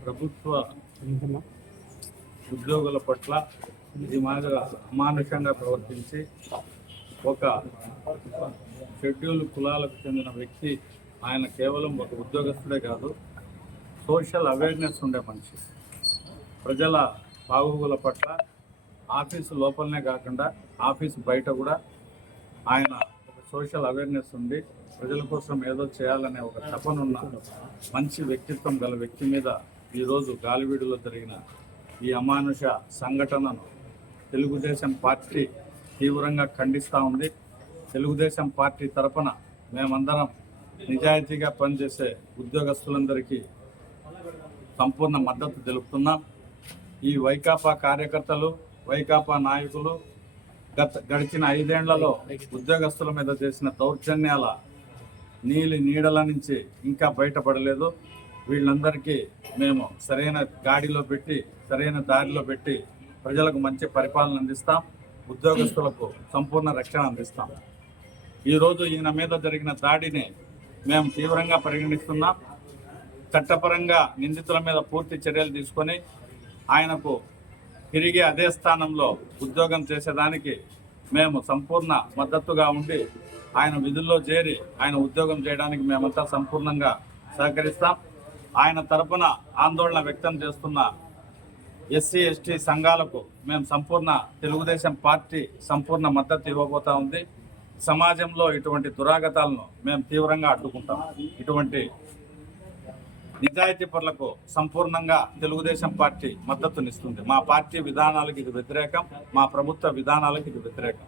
ప్రభుత్వ ఉద్యోగుల పట్ల ఇది మాదిరిగా అమానుషంగా ప్రవర్తించి ఒక షెడ్యూల్ కులాలకు చెందిన వ్యక్తి ఆయన కేవలం ఒక ఉద్యోగస్తుడే కాదు సోషల్ అవేర్నెస్ ఉండే మనిషి. ప్రజల బాగోగుల పట్ల ఆఫీసు లోపలనే కాకుండా ఆఫీసు బయట కూడా ఆయన సోషల్ అవేర్నెస్ ఉండి ప్రజల కోసం ఏదో చేయాలనే ఒక తపనున్న మంచి వ్యక్తిత్వం గల వ్యక్తి మీద ఈరోజు గాలివీడులో జరిగిన ఈ అమానుష సంఘటనను తెలుగుదేశం పార్టీ తీవ్రంగా ఖండిస్తూ ఉంది. తెలుగుదేశం పార్టీ తరపున మేమందరం నిజాయితీగా పనిచేసే ఉద్యోగస్తులందరికీ సంపూర్ణ మద్దతు తెలుపుతున్నాం. ఈ వైకాపా కార్యకర్తలు వైకాపా నాయకులు గత గడిచిన ఐదేళ్ళలో ఉద్యోగస్తుల మీద చేసిన దౌర్జన్యాల నీలి నీడల నుంచి ఇంకా బయటపడలేదు. వీళ్ళందరికీ మేము సరైన గాడిలో పెట్టి సరైన దారిలో పెట్టి ప్రజలకు మంచి పరిపాలన అందిస్తాం. ఉద్యోగస్తులకు సంపూర్ణ రక్షణ అందిస్తాం. ఈరోజు ఈయన మీద జరిగిన దాడిని మేము తీవ్రంగా పరిగణిస్తున్నాం. చట్టపరంగా నిందితుల మీద పూర్తి చర్యలు తీసుకొని ఆయనకు తిరిగి అదే స్థానంలో ఉద్యోగం చేసేదానికి మేము సంపూర్ణ మద్దతుగా ఉండి ఆయన విధుల్లో చేరి ఆయన ఉద్యోగం చేయడానికి మేమంతా సంపూర్ణంగా సహకరిస్తాం. ఆయన తరపున ఆందోళన వ్యక్తం చేస్తున్న ఎస్సీ ఎస్టీ సంఘాలకు మేము సంపూర్ణ తెలుగుదేశం పార్టీ సంపూర్ణ మద్దతు ఇవ్వబోతా ఉంది. సమాజంలో ఇటువంటి దురాగతాలను మేము తీవ్రంగా అడ్డుకుంటాం. ఇటువంటి నిజాయితీ పరులకు సంపూర్ణంగా తెలుగుదేశం పార్టీ మద్దతునిస్తుంది. మా పార్టీ విధానాలకు ఇది వ్యతిరేకం మా ప్రభుత్వ విధానాలకు ఇది వ్యతిరేకం.